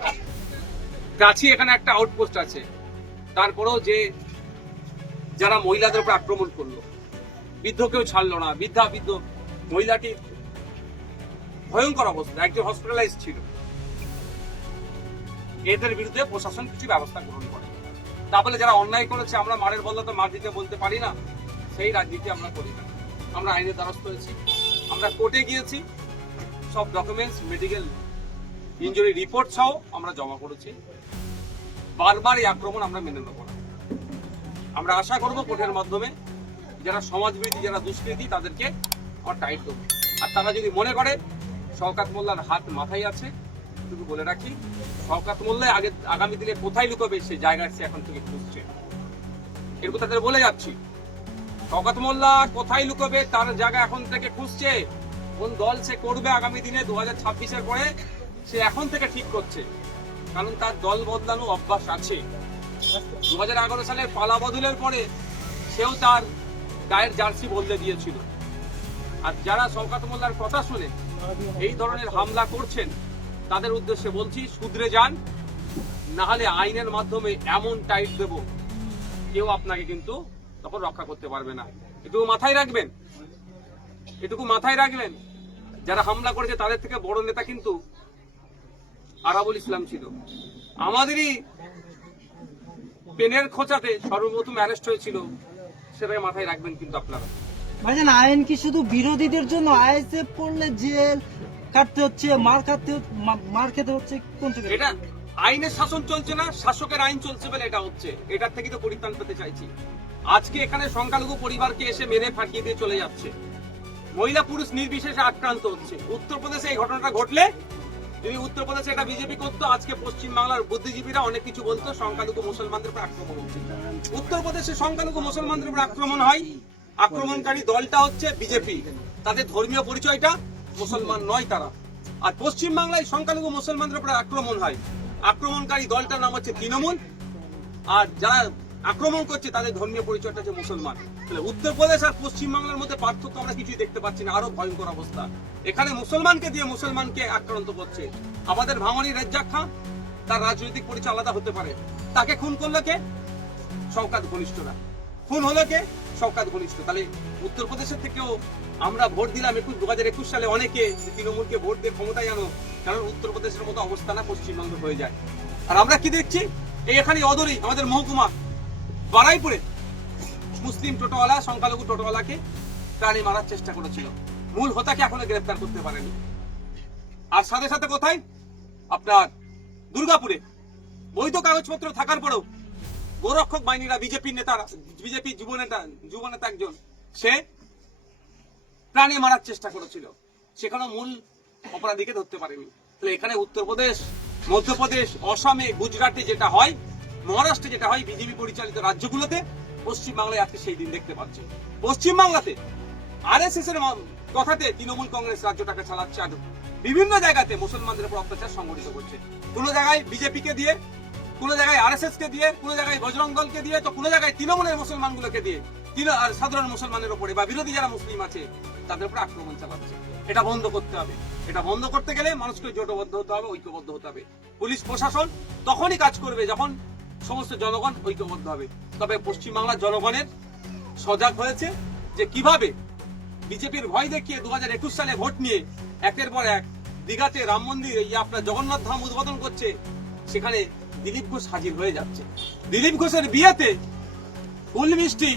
করছে। কাছে এখানে একটা আউটপোস্ট আছে, তারপরেও যে যারা মহিলাদের উপর আক্রমণ করলো, বৃদ্ধকেও ছাড়লো না, বৃদ্ধ মহিলাটি ভয়ঙ্কর অবস্থা, একজন হসপিটালাইজ ছিল, এদের বিরুদ্ধে প্রশাসন কিছু ব্যবস্থা গ্রহণ করে। তা বলে যারা অন্যায় করেছে আমরা মারের বদলা তো মার দিতে বলতে পারি না, সেই রাজনীতি আমরা করি না। আমরা আইনের দ্বারস্থ হয়েছি, আমরা কোর্টে গিয়েছি, সব ডকুমেন্টস, মেডিকেল ইনজুরি রিপোর্ট সহ আমরা জমা করেছি। বারবার এই আক্রমণ আমরা মেনে নেব না। আমরা আশা করব কোর্টের মাধ্যমে যারা সমাজবিরোধী, যারা দুষ্কৃতী, তাদেরকে আমার টাইট দেবো। আর তারা যদি মনে করে শওকত মোল্লার হাত মাথায় আছে, শুধু বলে রাখি, শওকত মোল্লা আগামী দিনে কোথায় লুকাবে সেই জায়গায় সে এখন থেকে খুঁজছে। এরকম তাদের বলে যাচ্ছি, শওকত মোল্লা কোথায় লুকাবে তার জায়গা এখন থেকে খুঁজছে। কোন দল সে করবে আগামী দিনে 2026-এর পরে, সে এখন থেকে ঠিক করছে, কারণ তার দল বদলানো অভ্যাস আছে। 2011 সালে পালা বদলের পরে সেও তার গায়ের জার্সি বদলে দিয়েছিল। আর যারা শওকত মোল্লার কথা শুনে এই ধরনের হামলা করছেন, তাদের উদ্দেশ্যে বলছি, শুধরে যান, না হলে আইনের মাধ্যমে এমন টাইট দেব, কেউ আপনাকে কিন্তু তখন রক্ষা করতে পারবে না। এটুকু মাথায় রাখবেন, এটুকু মাথায় রাখবেন। যারা হামলা করেছে তাদের থেকে বড় নেতা কিন্তু আরাবুল ইসলাম ছিল। আমাদেরই পেনের খোঁচাতে সর্বপ্রথম অ্যারেস্ট হয়েছিল, সেটাকে মাথায় রাখবেন কিন্তু আপনারা। ভাইজান, আইন কি শুধু বিরোধীদের জন্য? আইএসএফ পড়লে জেল কাটতে হচ্ছে, মার খেতে হচ্ছে, কোন থেকে? এটা আইনের শাসন চলছে না, শাসকের আইন চলছে বলে এটা হচ্ছে। এটার থেকে তো পরিত্রাণ পেতে চাইছি। আজকে এখানে সংখ্যালঘু পরিবারকে এসে মেরে ফাটিয়ে দিয়ে চলে যাচ্ছে, মহিলা পুরুষ নির্বিশেষে আক্রান্ত হচ্ছে। উত্তরপ্রদেশে এই ঘটনাটা ঘটলে, যদি উত্তরপ্রদেশে এটা বিজেপি করতো, আজকে পশ্চিমবাংলার বুদ্ধিজীবীরা অনেক কিছু বলতো, সংখ্যালঘু মুসলমানদের উপর আক্রমণ হচ্ছে। উত্তরপ্রদেশে সংখ্যালঘু মুসলমানদের উপর আক্রমণ হয়, আক্রমণকারী দলটা হচ্ছে বিজেপি, তাদের ধর্মীয় পরিচয়টা মুসলমান নয় তারা। আর পশ্চিমবাংলায় সংখ্যালঘু মুসলমানদের উপর আক্রমণ হয়, আক্রমণকারী দলটার নাম হচ্ছে তৃণমূল, আর যারা আক্রমণ করছে তাদের ধর্মীয় পরিচয়টা হচ্ছে মুসলমান। তাহলে উত্তরপ্রদেশ আর পশ্চিমবাংলার মধ্যে পার্থক্য আমরা কিছুই দেখতে পাচ্ছি না, আরো ভয়ঙ্কর অবস্থা। এখানে মুসলমানকে দিয়ে মুসলমানকে আক্রান্ত করছে। আমাদের ভাঙড়ি রেজ্জাক খান, তার রাজনৈতিক পরিচয় আলাদা হতে পারে, তাকে খুন করলো কে? শওকত ঘনিষ্ঠরা। খুন হলো কে? শওকত ঘনিষ্ঠ। তাহলে উত্তরপ্রদেশের থেকেও আমরা ভোট দিলাম 2021 সালে অনেকে, তৃণমূলকে ভোট দিয়ে ক্ষমতায় আনো, কারণ উত্তরপ্রদেশের মতো অবস্থা না পশ্চিমবঙ্গ হয়ে যায়। আর আমরা কি দেখছি, এই এখানে অদরি আমাদের মহকুমা বারাইপুরে মুসলিম টোটোওয়ালা সংখ্যালঘু টোটোওয়ালাকে প্রাণী মারার চেষ্টা করেছিল, মূল হোতাকে এখনো গ্রেফতার করতে পারেনি। আর সাথে সাথে কোথায়? আপনার দুর্গাপুরে বৈধ কাগজপত্র থাকার পরেও গোরক্ষক বাহিনীরা, বিজেপির নেতারা, বিজেপি যুবনেতা একজন, সে প্রাণী মারার চেষ্টা করেছিল, সেখানে মূল অপরাধীকে ধরতে পারেনি। তাহলে এখানে উত্তরপ্রদেশ, মধ্যপ্রদেশ, অসমে, গুজরাটে যেটা হয়, মহারাষ্ট্রে যেটা হয়, বিজেপি পরিচালিত রাজ্যগুলোতে, পশ্চিমবাংলায় আজকে সেই দিন দেখতে পাচ্ছি। পশ্চিমবাংলাতে আরএসএস এর কথাতে তৃণমূল কংগ্রেস রাজ্যটাকে চালাচ্ছে, আর বিভিন্ন জায়গাতে মুসলমানদের উপর অত্যাচার সংগঠিত করছে। কোন জায়গায় বিজেপিকে দিয়ে, কোন জায়গায় আরএসএস কে দিয়ে, কোন জায়গায় বজরং দলকে দিয়ে, তো কোন জায়গায় তৃণমূলের মুসলমানগুলোকে দিয়ে সাধারণ মুসলমানের উপরে বা বিরোধী যারা মুসলিম আছে তাদের উপর আক্রমণ চালাচ্ছে। এটা বন্ধ করতে হবে। এটা বন্ধ করতে গেলে মানুষকে জোটবদ্ধ হতে হবে, ঐক্যবদ্ধ হতে হবে। পুলিশ প্রশাসন তখনই কাজ করবে যখন সমস্ত জনগণ ঐক্যবদ্ধ হবে। তবে পশ্চিমবাংলার জনগণের সজাগ হয়েছে যে কিভাবে বিজেপির ভয় দেখিয়ে 2021 সালে ভোট নিয়ে একের পর এক দীঘাতে রাম মন্দির, আপনার জগন্নাথ ধাম উদ্বোধন করছে, সেখানে দিলীপ ঘোষ হাজির হয়ে যাচ্ছে। দিলীপ ঘোষের বিয়েতে ফুল মিষ্টি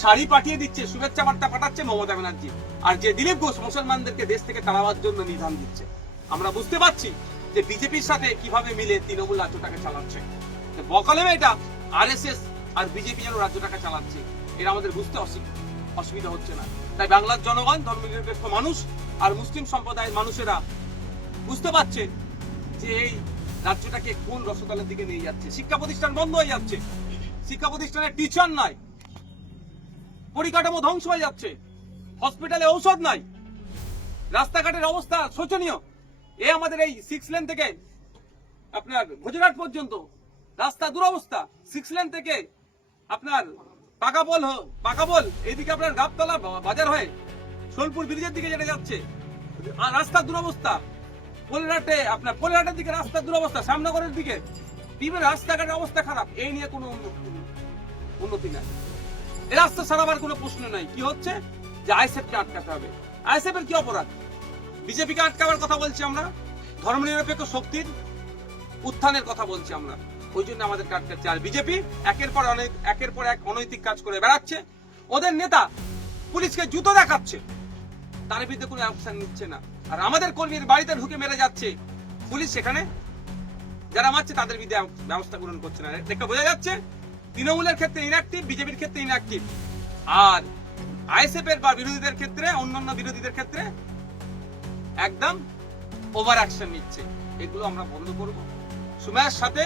শাড়ি পাঠিয়ে দিচ্ছে, শুভেচ্ছা বার্তা পাঠাচ্ছে মমতা ব্যানার্জি। আর যে দিলীপ ঘোষ মুসলমানদেরকে দেশ থেকে তাড়াবার জন্য নিধান দিচ্ছে। আমরা বুঝতে পারছি যে বিজেপির সাথে কিভাবে মিলে তৃণমূল রাজ্যটাকে চালাচ্ছে। বকলমে এটা আরএসএস আর বিজেপি যেন রাজ্যটাকে চালাচ্ছে, এটা আমাদের বুঝতে অসুবিধা হচ্ছে না। তাই বাংলার জনগণ, ধর্মনিরপেক্ষ মানুষ আর মুসলিম সম্প্রদায়ের মানুষেরা বুঝতে পারছে যে এই রাজ্যটাকে কোন রসতলের দিকে নিয়ে যাচ্ছে। শিক্ষা প্রতিষ্ঠান বন্ধ হয়ে যাচ্ছে, শিক্ষা প্রতিষ্ঠানের টিচার নাই, পরিকাঠামো ধ্বংস হয়ে যাচ্ছে, হসপিটালে ঔষধ নাই, রাস্তাঘাটের অবস্থা শোচনীয়। আমাদের এই 6 লেন থেকে আপনার গুজরাট পর্যন্ত রাস্তা দুরবস্থা। 6 লেন থেকে আপনার পাকাবল এইদিকে আপনার গাবতলা বাজার হয়ে সোলপুর ব্রিজের দিকে যেটা যাচ্ছে, আর রাস্তার দুরবস্থা। আপনার পোলহাটের দিকে রাস্তার দুরবস্থা, শ্যামনগরের দিকে বিভিন্ন রাস্তাঘাটের অবস্থা খারাপ, এই নিয়ে কোনো উন্নতি নাই। এই রাস্তা সারাবার কোনো প্রশ্ন নাই। কি হচ্ছে যে আইএসএফকে আটকাতে হবে। আইএসএফ এর কি অপরাধ? বিজেপিকে আটকাবার কথা বলছি আমরা, ধর্মনিরপেক্ষ শক্তির উত্থানের কথা বলছি আমরা, ওই জন্য আমাদেরকে আটকাচ্ছে। আর বিজেপি একের পর এক অনৈতিক কাজ করে বেড়াচ্ছে। ওদের নেতা পুলিশকে জুতো দেখাচ্ছে, তার বিরুদ্ধে কোনো অ্যাকশন নিচ্ছে না। আর আমাদের কর্মীর বাড়িতে ঢুকে মেরে যাচ্ছে, পুলিশ সেখানে যারা মারছে তাদের বিরুদ্ধে ব্যবস্থা গ্রহণ করছে না। দেখে বোঝা যাচ্ছে তৃণমূলের ক্ষেত্রে ইনঅ্যাক্টিভ, বিজেপির ক্ষেত্রে ইনঅ্যাক্টিভ, আর আইএসএফ এর বা বিরোধীদের ক্ষেত্রে, অন্যান্য বিরোধীদের ক্ষেত্রে একদম ওভার অ্যাকশন নিচ্ছে। এগুলো আমরা বন্ধ করব। সময়ের সাথে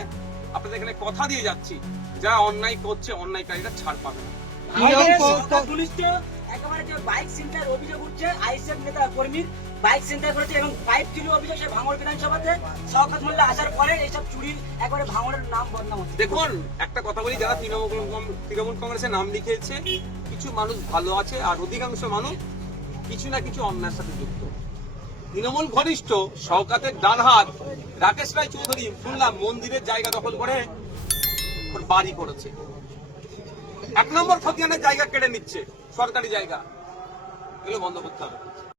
আপনাদের এখানে কথা দিয়ে যাচ্ছি, যারা অন্যায় করছে, অন্যায়কারীরা ছাড় পাবে না। পুলিশ তো একেবারে যে বাইক ছিনতাইয়ের অভিযোগ উঠছে, আইএসএফ নেতা কর্মীর বাইক ছিনতাই করেছে এবং পাইপ চুরি অভিযোগ সে ভাঙড় বিধানসভাতে শওকত মোল্লা আসার পরে এইসব চুরি একবারে ভাঙড়ের নাম বদনাম হচ্ছে। দেখুন, একটা কথা বলি, যারা তৃণমূল কংগ্রেসের নাম লিখেছে, কিছু মানুষ ভালো আছে আর অধিকাংশ মানুষ কিছু না কিছু অন্যায়ের সাথে যুক্ত। তৃণমূল ঘনিষ্ঠ শওকতের ডান হাত রাকেশ রায় চৌধুরী শুনলাম মন্দিরের জায়গা দখল করে ওর বাড়ি করেছে। 1 নম্বর খতিয়ানের জায়গা কেড়ে নিচ্ছে, সরকারি জায়গা। এগুলো বন্ধ করতে হবে।